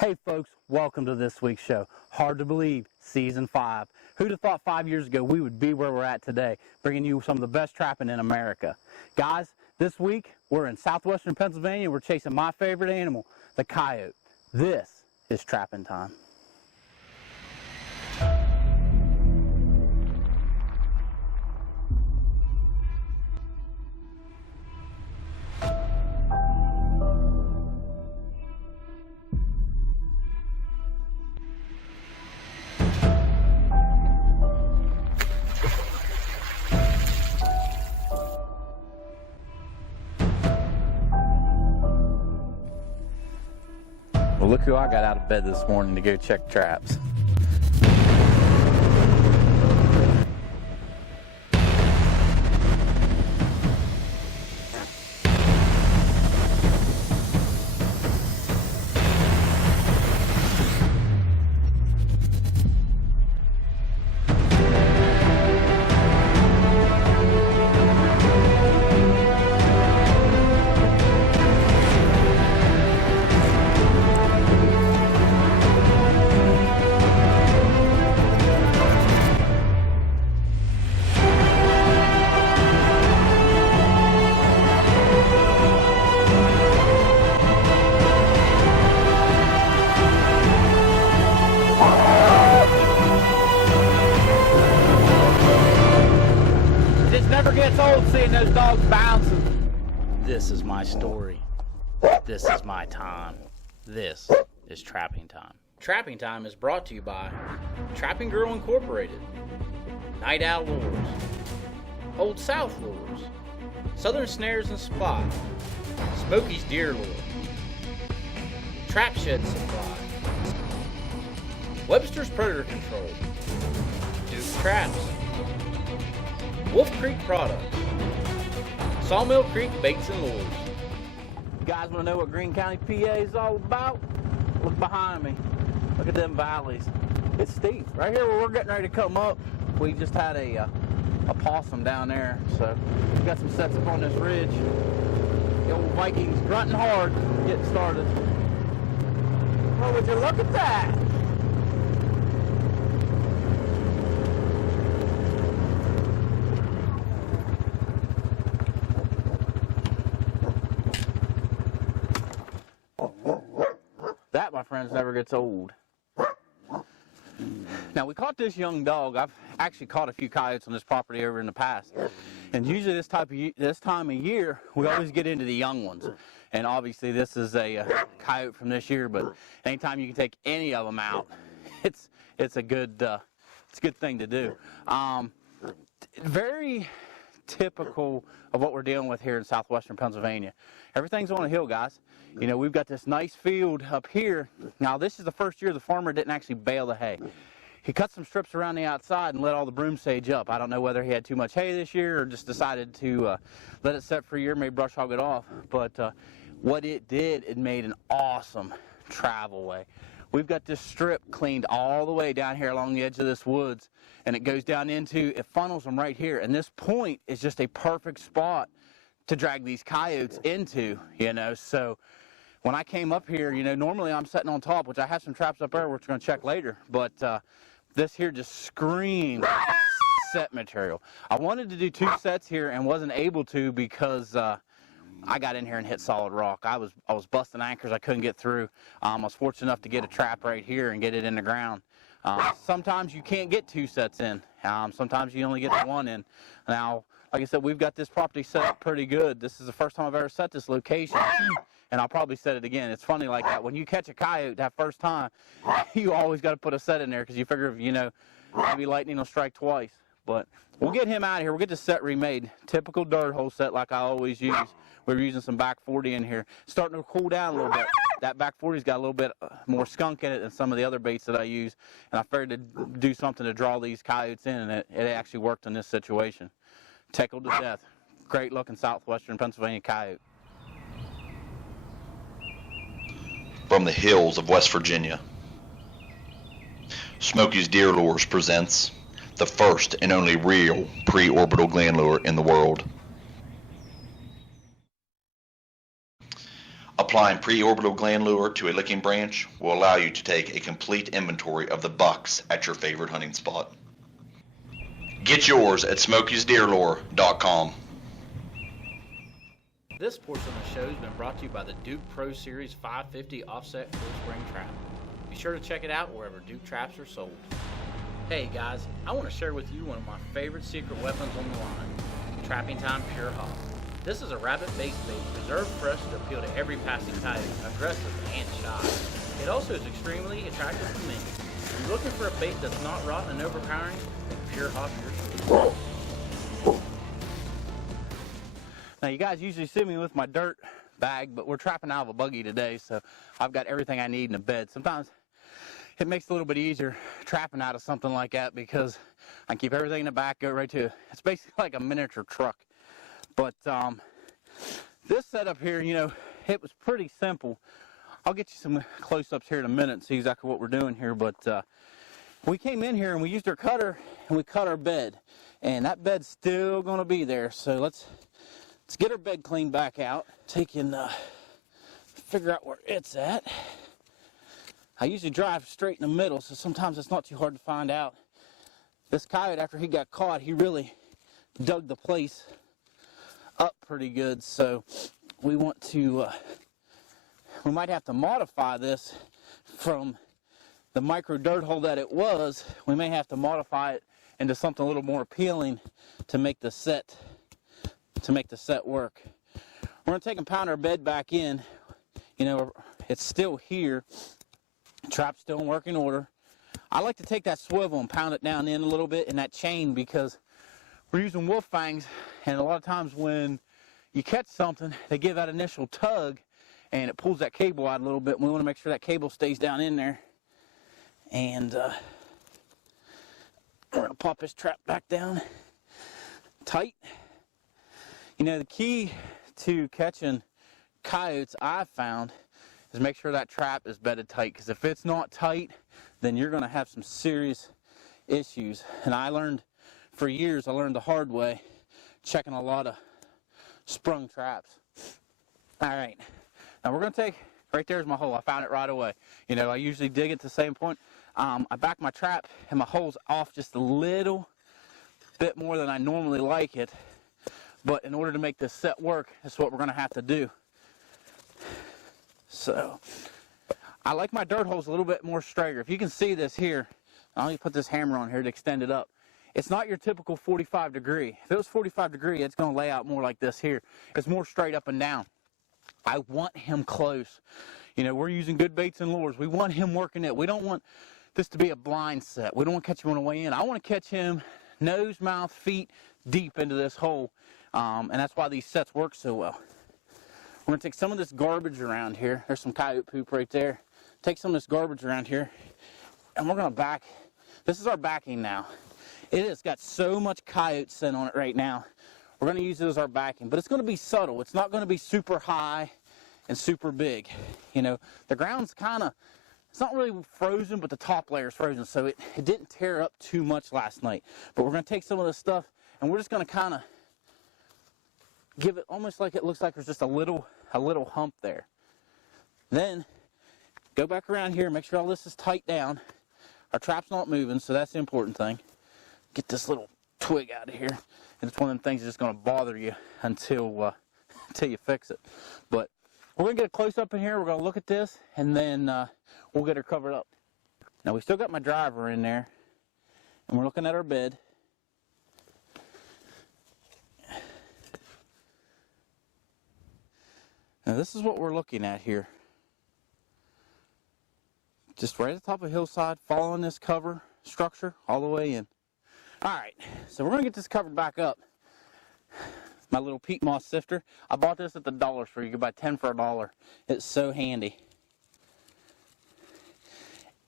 Hey folks, welcome to this week's show. Hard to believe, season 5. Who'd have thought 5 years ago we would be where we're at today, bringing you some of the best trapping in America. Guys, this week we're in southwestern Pennsylvania. We're chasing my favorite animal, the coyote. This is trapping time. Well, look who I got out of bed this morning to go check traps. Gets old seeing those dogs bouncing. This is my story. This is my time. This is Trapping Time. Trapping Time is brought to you by Trapping Girl Incorporated, Night Owl Lures, Old South Lures, Southern Snares and Supply, Smokey's Deer Lure, Trap Shed Supply, Webster's Predator Control, Duke Traps, Wolf Creek Products, Sawmill Creek Baits and Lures. You guys want to know what Greene County, PA is all about? Look behind me. Look at them valleys. It's steep. Right here where we're getting ready to come up, we just had a possum down there. So we got some sets up on this ridge. The old Vikings grunting hard, getting started. Oh, would you look at that? That, my friends, never gets old. Now, we caught this young dog. I've actually caught a few coyotes on this property over in the past. And usually this time of year, we always get into the young ones. And obviously this is a coyote from this year, but anytime you can take any of them out, it's a good thing to do. Very typical of what we're dealing with here in southwestern Pennsylvania. Everything's on a hill, guys. You know, we've got this nice field up here. Now, this is the first year the farmer didn't actually bale the hay. He cut some strips around the outside and let all the broom sage up. I don't know whether he had too much hay this year or just decided to let it set for a year, maybe brush hog it off. But what it did, it made an awesome travel way. We've got this strip cleaned all the way down here along the edge of this woods, and it goes down into, it funnels them right here. And this point is just a perfect spot to drag these coyotes into, you know. So when I came up here, you know, normally I'm sitting on top, which I have some traps up there, which we're going to check later. But this here just screams set material. I wanted to do 2 sets here and wasn't able to because I got in here and hit solid rock. I was busting anchors. I couldn't get through. I was fortunate enough to get a trap right here and get it in the ground. Sometimes you can't get 2 sets in. Sometimes you only get 1 in. Now, like I said, we've got this property set up pretty good. This is the first time I've ever set this location. And I'll probably set it again. It's funny like that. When you catch a coyote that first time, you always got to put a set in there because you figure, you know, maybe lightning will strike twice. But we'll get him out of here. We'll get the set remade. Typical dirt hole set like I always use. We're using some back 40 in here. Starting to cool down a little bit. That back 40's got a little bit more skunk in it than some of the other baits that I use. And I figured to do something to draw these coyotes in, and it actually worked in this situation. Tickled to death. Great looking southwestern Pennsylvania coyote. From the hills of West Virginia, Smokey's Deer Lures presents the first and only real pre-orbital gland lure in the world. Applying pre-orbital gland lure to a licking branch will allow you to take a complete inventory of the bucks at your favorite hunting spot. Get yours at smokiesdeerlure.com. This portion of the show has been brought to you by the Duke Pro Series 550 Offset Full Spring Trap. Be sure to check it out wherever Duke traps are sold. Hey guys, I want to share with you one of my favorite secret weapons on the line, Trapping Time Pure Hawk. This is a rabbit-based bait reserved for us to appeal to every passing coyote, aggressive and shy. It also is extremely attractive to men. If you're looking for a bait that's not rotten and overpowering, then Pure Hawk your choice. Now you guys usually see me with my dirt bag, but we're trapping out of a buggy today, so I've got everything I need in a bed. Sometimes it makes it a little bit easier trapping out of something like that because I can keep everything in the back, go right to it. It's basically like a miniature truck. But this setup here, you know, it was pretty simple. I'll get you some close-ups here in a minute and see exactly what we're doing here, but we came in here and we used our cutter and we cut our bed, and that bed's still going to be there. So let's get our bed cleaned back out. Take and figure out where it's at. I usually drive straight in the middle, so sometimes it's not too hard to find out. This coyote, after he got caught, he really dug the place up pretty good, so we want to, we might have to modify this from the micro dirt hole that it was. We may have to modify it into something a little more appealing to make the set work. We're going to take and pound our bed back in. You know, it's still here. Trap's still in working order. I like to take that swivel and pound it down in a little bit in that chain because we're using wolf fangs, and a lot of times when you catch something, they give that initial tug and it pulls that cable out a little bit. We want to make sure that cable stays down in there. And we're going to pop this trap back down tight. You know, the key to catching coyotes I've found is make sure that trap is bedded tight, because if it's not tight, then you're going to have some serious issues. And I learned for years, I learned the hard way, checking a lot of sprung traps. All right, now we're going to take, right there's my hole. I found it right away. You know, I usually dig at the same point. I back my trap and my hole's off just a little bit more than I normally like it. But in order to make this set work, that's what we're going to have to do. So, I like my dirt holes a little bit more straighter. If you can see this here, I'll just put this hammer on here to extend it up. It's not your typical 45 degree. If it was 45 degree, it's going to lay out more like this here. It's more straight up and down. I want him close. You know, we're using good baits and lures. We want him working it. We don't want this to be a blind set. We don't want to catch him on the way in. I want to catch him nose, mouth, feet deep into this hole. And that's why these sets work so well. We're going to take some of this garbage around here. There's some coyote poop right there. Take some of this garbage around here, and we're going to back. This is our backing now. It has got so much coyote scent on it right now. We're going to use it as our backing, but it's going to be subtle. It's not going to be super high and super big. You know, the ground's kind of, it's not really frozen, but the top layer is frozen, so it didn't tear up too much last night. But we're going to take some of this stuff, and we're just going to kind of give it almost like it looks like there's just a little hump there. Then go back around here, make sure all this is tight down. Our trap's not moving, so that's the important thing. Get this little twig out of here, and it's one of them things that's just going to bother you until you fix it. But we're going to get a close up in here. We're going to look at this, and then we'll get her covered up. Now we still got my driver in there, and we're looking at our bed. Now this is what we're looking at here. Just right at the top of the hillside, following this cover structure all the way in. Alright, so we're going to get this covered back up. My little peat moss sifter. I bought this at the dollar store. You can buy 10 for $1. It's so handy.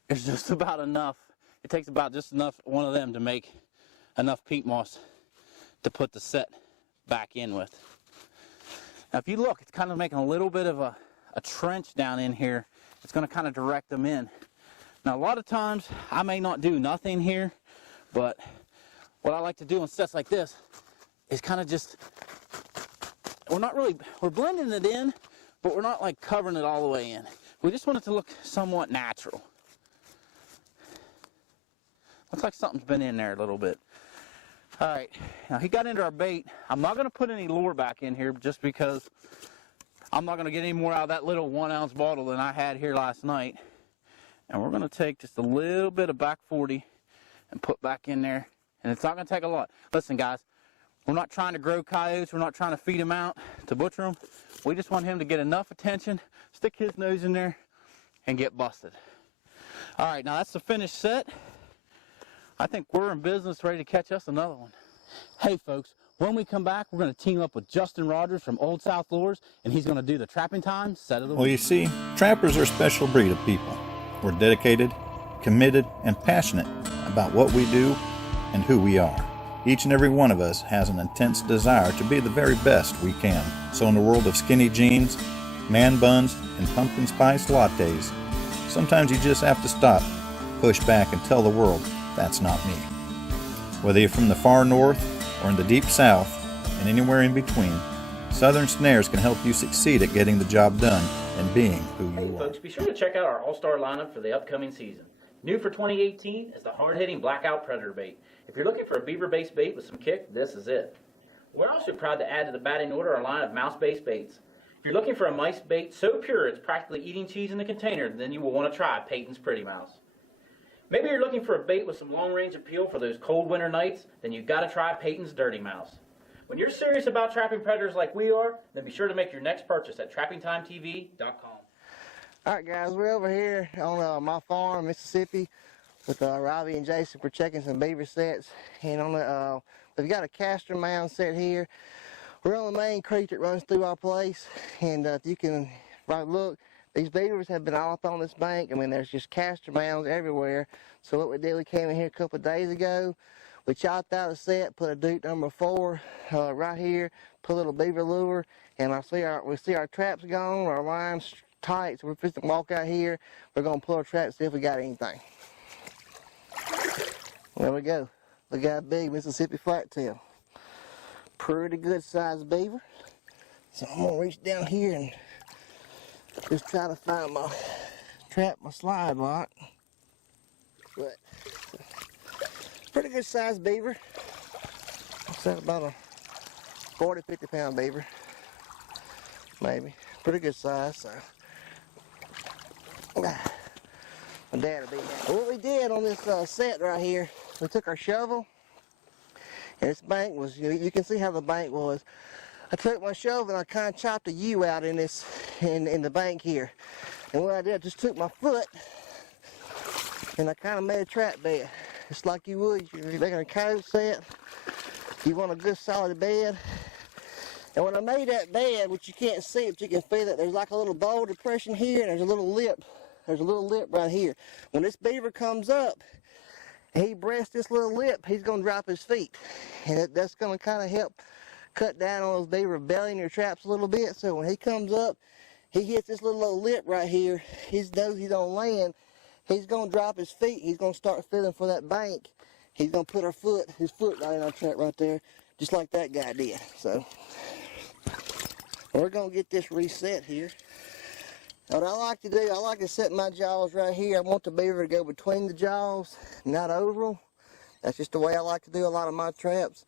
It's just about enough. It takes about just enough, one of them, to make enough peat moss to put the set back in with. Now if you look, it's kind of making a little bit of a trench down in here. It's going to kind of direct them in. Now a lot of times I may not do nothing here, but what I like to do in sets like this is kind of just, we're blending it in, but we're not like covering it all the way in. We just want it to look somewhat natural. Looks like something's been in there a little bit. All right, now he got into our bait. I'm not going to put any lure back in here just because I'm not going to get any more out of that little 1 ounce bottle than I had here last night. And we're going to take just a little bit of back 40 and put back in there. And it's not going to take a lot. Listen, guys, we're not trying to grow coyotes. We're not trying to feed them out to butcher them. We just want him to get enough attention, stick his nose in there, and get busted. All right, now that's the finished set. I think we're in business, ready to catch us another one. Hey, folks, when we come back, we're going to team up with Justin Rogers from Old South Lures, and he's going to do the trapping time set of the week. Well, you see, trappers are a special breed of people. We're dedicated, committed, and passionate about what we do and who we are. Each and every one of us has an intense desire to be the very best we can. So in the world of skinny jeans, man buns, and pumpkin spice lattes, sometimes you just have to stop, push back, and tell the world, that's not me. Whether you're from the far north or in the deep south and anywhere in between, Southern Snares can help you succeed at getting the job done and being who you are. Folks, be sure to check out our all-star lineup for the upcoming season. New for 2018 is the hard-hitting Blackout Predator bait. If you're looking for a beaver-based bait with some kick, this is it. We're also proud to add to the batting order our line of mouse-based baits. If you're looking for a mice bait so pure it's practically eating cheese in the container, then you will want to try Peyton's Pretty Mouse. Maybe you're looking for a bait with some long-range appeal for those cold winter nights, then you've got to try Peyton's Dirty Mouse. When you're serious about trapping predators like we are, then be sure to make your next purchase at TrappingTimeTV.com. All right, guys, we're over here on my farm, Mississippi, with Robby and Jason for checking some beaver sets. And on we've got a castor mound set here. We're on the main creek that runs through our place, and if you can look, these beavers have been all up on this bank. I mean, there's just castor mounds everywhere. So what we did, we came in here a couple of days ago. We chopped out a set, put a Duke number 4 right here, put a little beaver lure, and we see our traps gone, our lines tight, so we're just gonna walk out here. We're gonna pull our traps, see if we got anything. There we go. We got a big Mississippi flattail. Pretty good sized beaver. So I'm gonna reach down here and just try to find my trap, my slide lock. But pretty good sized beaver. It's about a 40, 50 pound beaver. Maybe. Pretty good size, so. My dad will be happy. What we did on this set right here, we took our shovel, and this bank was, you can see how the bank was. I took my shovel and I kind of chopped a U out in this, in the bank here. And what I did, I just took my foot and I kind of made a trap bed. Just like you would, if you're making a coyote set, you want a good solid bed. And when I made that bed, which you can't see, but you can feel it, there's like a little bowl depression here, and there's a little lip. There's a little lip right here. When this beaver comes up, and he breasts this little lip, he's going to drop his feet. And that's going to kind of help cut down on those beaver bellying your traps a little bit. So when he comes up, he hits this little lip right here. He knows he's on land. He's going to drop his feet. He's going to start feeling for that bank. He's going to put his foot right in our trap right there, just like that guy did. So we're going to get this reset here. What I like to do, I like to set my jaws right here. I want the beaver to go between the jaws, not over them. That's just the way I like to do a lot of my traps.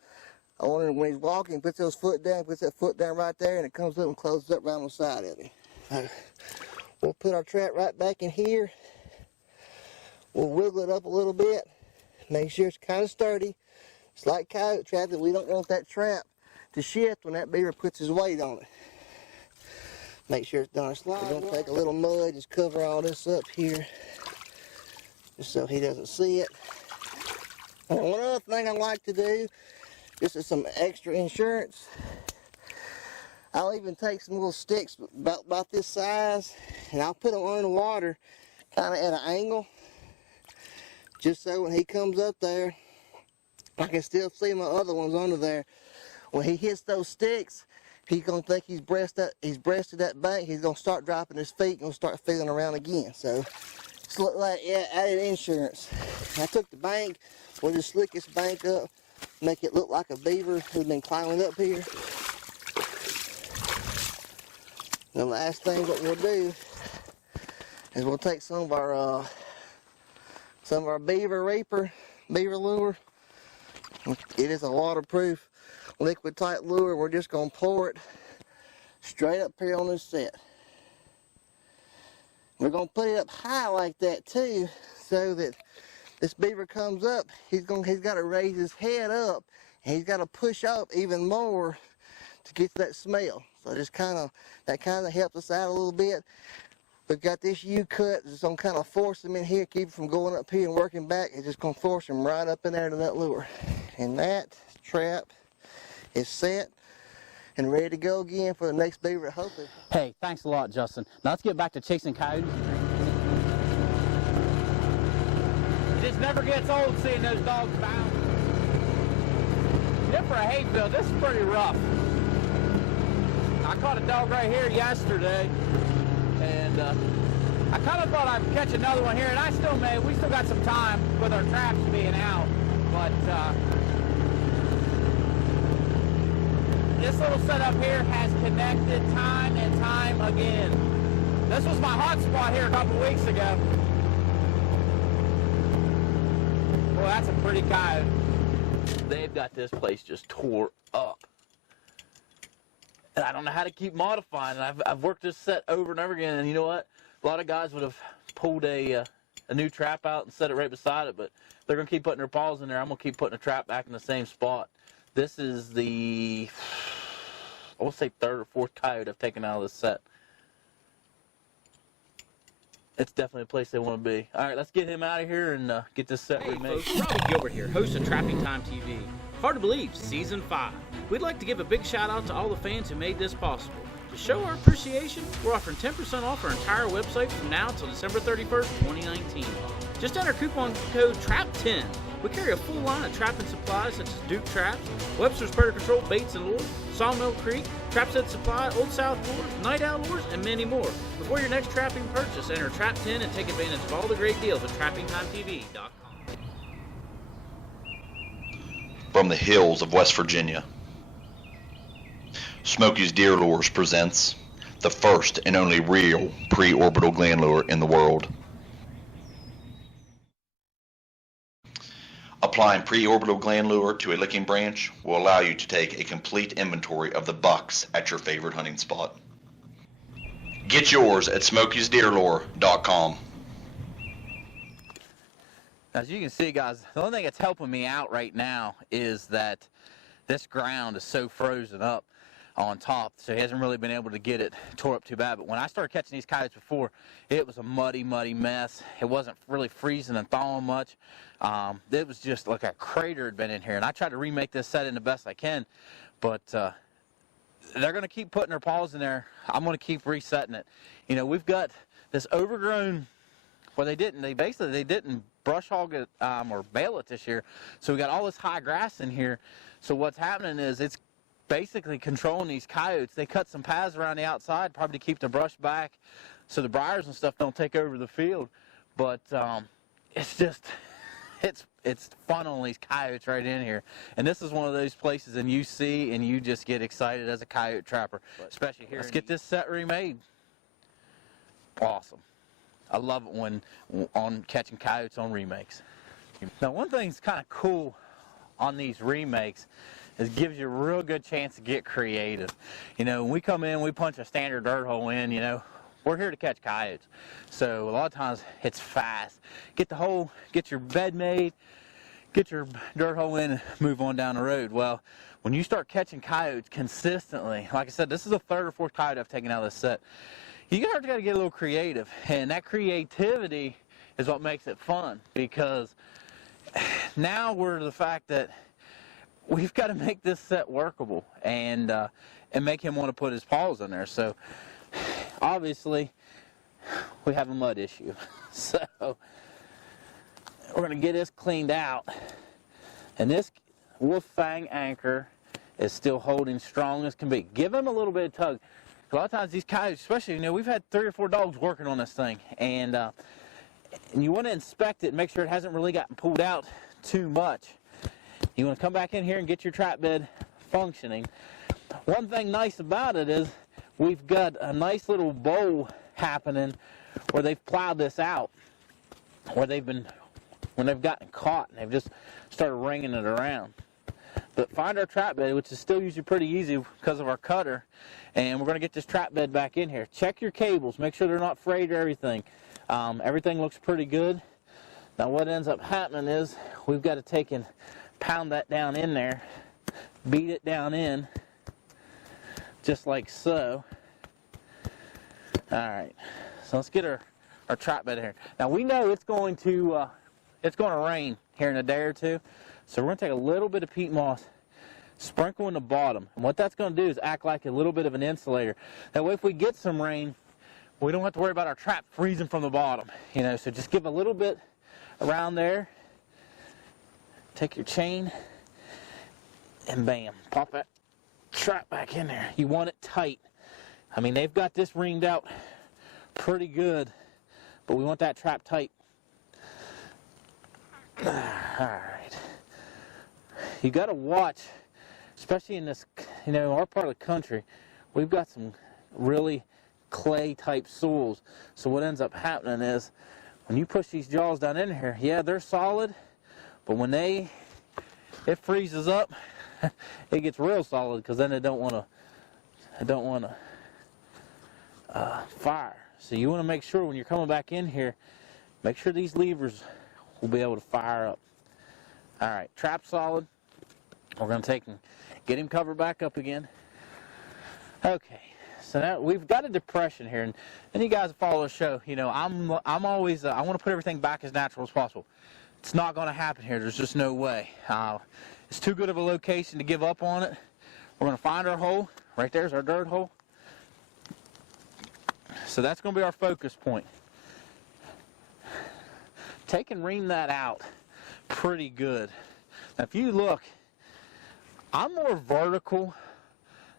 I want him, when he's walking, he puts his foot down, puts that foot down right there, and it comes up and closes up right on the side of him. We'll put our trap right back in here. We'll wiggle it up a little bit. Make sure it's kind of sturdy. It's like coyote trapping. We don't want that trap to shift when that beaver puts his weight on it. Make sure it's done. We're going to take a little mud, just cover all this up here, just so he doesn't see it. And one other thing I like to do, this is some extra insurance. I'll even take some little sticks about this size, and I'll put them under the water, kind of at an angle, just so when he comes up there, I can still see my other ones under there. When he hits those sticks, he's going to think he's breasted that bank. He's going to start dropping his feet and start feeling around again. So it's like added insurance. I took the bank. We'll just slick this bank up, make it look like a beaver who's been climbing up here. The last thing what we'll do is we'll take some of our beaver lure. It is a waterproof liquid type lure. We're just gonna pour it straight up here on this set. We're gonna put it up high like that too, so that this beaver comes up, he's got to raise his head up, and he's got to push up even more to get to that smell. So that kind of helps us out a little bit. We've got this U-cut that's gonna kind of force him in here, keep him from going up here and working back. It's just gonna force him right up in there to that lure. And that trap is set and ready to go again for the next beaver, hopefully. Hey, thanks a lot, Justin. Now let's get back to chasing coyotes. It just never gets old seeing those dogs bound. Just for a hay field, this is pretty rough. I caught a dog right here yesterday, and I kind of thought I'd catch another one here, and we still got some time with our traps being out, but this little setup here has connected time and time again. This was my hot spot here a couple weeks ago. Well, that's a pretty coyote. They've got this place just tore up. And I don't know how to keep modifying it. I've worked this set over and over again, and you know what? A lot of guys would have pulled a new trap out and set it right beside it, but they're going to keep putting their paws in there. I'm going to keep putting a trap back in the same spot. This is the, I will say, third or fourth coyote I've taken out of this set. It's definitely a place they want to be. All right, let's get him out of here and get this set remade. Hey folks, Robby Gilbert here, host of Trapping Time TV. Hard to believe, Season 5. We'd like to give a big shout out to all the fans who made this possible. To show our appreciation, we're offering 10% off our entire website from now until December 31st, 2019. Just enter coupon code TRAP10. We carry a full line of trapping supplies such as Duke traps, Webster's Predator Control baits and lures, Sawmill Creek, Trap Set Supply, Old South lures, Night Owl lures, and many more. Before your next trapping purchase, enter TRAP10 and take advantage of all the great deals at TrappingTimeTV.com. From the hills of West Virginia, Smokey's Deer Lures presents the first and only real pre-orbital gland lure in the world. Applying pre-orbital gland lure to a licking branch will allow you to take a complete inventory of the bucks at your favorite hunting spot. Get yours at Smokey'sDeerLure.com. As you can see, guys, the only thing that's helping me out right now is that this ground is so frozen up on top, so he hasn't really been able to get it tore up too bad. But when I started catching these coyotes before, it was a muddy mess. It wasn't really freezing and thawing much. It was just like a crater had been in here, and I tried to remake this set in the best I can, but they're going to keep putting their paws in there. I'm going to keep resetting it. You know, we've got this overgrown, well, they didn't brush hog it or bale it this year, so we got all this high grass in here. So what's happening is it's basically controlling these coyotes. They cut some paths around the outside, probably to keep the brush back so the briars and stuff don't take over the field. But it's just, it's funneling these coyotes right in here. And this is one of those places, and you see and you just get excited as a coyote trapper, especially here. Let's get this set remade. Awesome. I love it when on catching coyotes on remakes. Now, one thing's kind of cool on these remakes is it gives you a real good chance to get creative. You know, when we come in, we punch a standard dirt hole in, you know, we're here to catch coyotes. So a lot of times it's fast. Get the hole, get your bed made, get your dirt hole in, and move on down the road. Well, when you start catching coyotes consistently, like I said, this is the third or fourth coyote I've taken out of this set. You got to get a little creative, and that creativity is what makes it fun, because now we're to the fact that we've got to make this set workable and make him want to put his paws in there. So obviously we have a mud issue. So we're going to get this cleaned out, and this wolf fang anchor is still holding strong as can be. Give him a little bit of tug. A lot of times these coyotes, especially, you know, we've had 3 or 4 dogs working on this thing, and you want to inspect it and make sure it hasn't really gotten pulled out too much. You want to come back in here and get your trap bed functioning. One thing nice about it is we've got a nice little bowl happening where they've plowed this out, where when they've gotten caught and they've just started wringing it around. But find our trap bed, which is still usually pretty easy because of our cutter, and we're going to get this trap bed back in here. Check your cables, make sure they're not frayed or everything. Everything looks pretty good. Now what ends up happening is we've got to take and pound that down in there, beat it down in, just like so. Alright, so let's get our trap bed here. Now we know it's going to rain here in a day or two, so we're going to take a little bit of peat moss, sprinkle in the bottom, and what that's going to do is act like a little bit of an insulator. That way if we get some rain, we don't have to worry about our trap freezing from the bottom, you know. So just give a little bit around there, take your chain, and bam, pop that trap back in there. You want it tight. I mean, they've got this ringed out pretty good, but we want that trap tight. All right. You got to watch, especially in this, you know, our part of the country, we've got some really clay type soils. So what ends up happening is when you push these jaws down in here, yeah, they're solid, but when it freezes up, it gets real solid, because then they don't want to fire. So you want to make sure when you're coming back in here, make sure these levers will be able to fire up. All right, trap solid. We're going to take and get him covered back up again. Okay, so now we've got a depression here, and you guys follow the show. You know, I'm always I want to put everything back as natural as possible. It's not going to happen here. There's just no way. It's too good of a location to give up on it. We're going to find our hole. Right there's our dirt hole. So that's going to be our focus point. Take and ream that out pretty good. Now if you look, I'm more vertical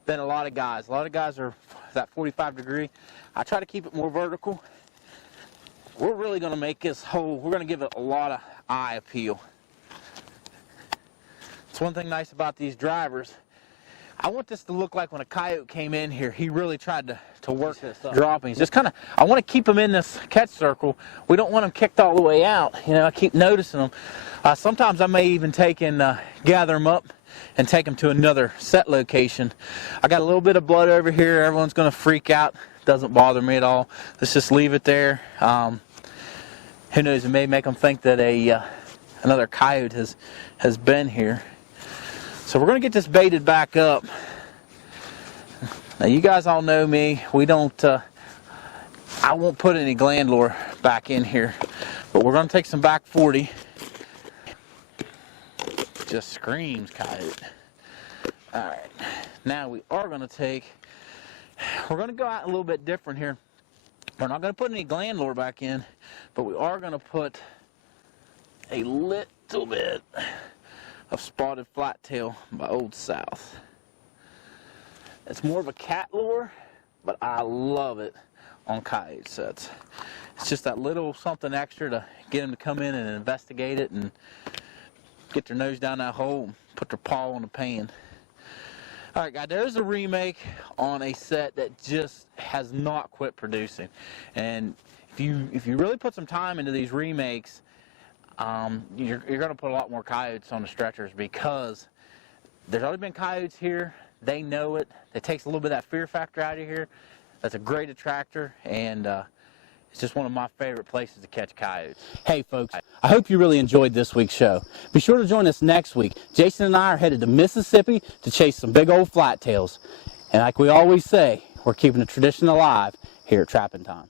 than a lot of guys. A lot of guys are that 45 degree. I try to keep it more vertical. We're really going to make this hole, we're going to give it a lot of eye appeal. It's one thing nice about these drivers. I want this to look like when a coyote came in here, he really tried to work this up. Droppings. Just kind of, I want to keep them in this catch circle. We don't want them kicked all the way out. You know, I keep noticing them. Sometimes I may even take and gather them up and take them to another set location. I got a little bit of blood over here. Everyone's going to freak out. Doesn't bother me at all. Let's just leave it there. Who knows, it may make them think that another coyote has been here. So we're going to get this baited back up. Now you guys all know me. We don't, I won't put any gland lure back in here, but we're going to take some back 40. Just screams coyote. All right, now we are going to we're going to go out a little bit different here. We're not going to put any gland lure back in, but we are going to put a little bit of spotted flattail by Old South. It's more of a cat lure, but I love it on coyote sets. It's just that little something extra to get them to come in and investigate it and get their nose down that hole and put their paw on the pan. All right, guys, there's a remake on a set that just has not quit producing. And if you really put some time into these remakes, you're going to put a lot more coyotes on the stretchers, because there's already been coyotes here. They know it. It takes a little bit of that fear factor out of here. That's a great attractor, and it's just one of my favorite places to catch coyotes. Hey folks, I hope you really enjoyed this week's show. Be sure to join us next week. Jason and I are headed to Mississippi to chase some big old flattails. And like we always say, we're keeping the tradition alive here at Trapping Time.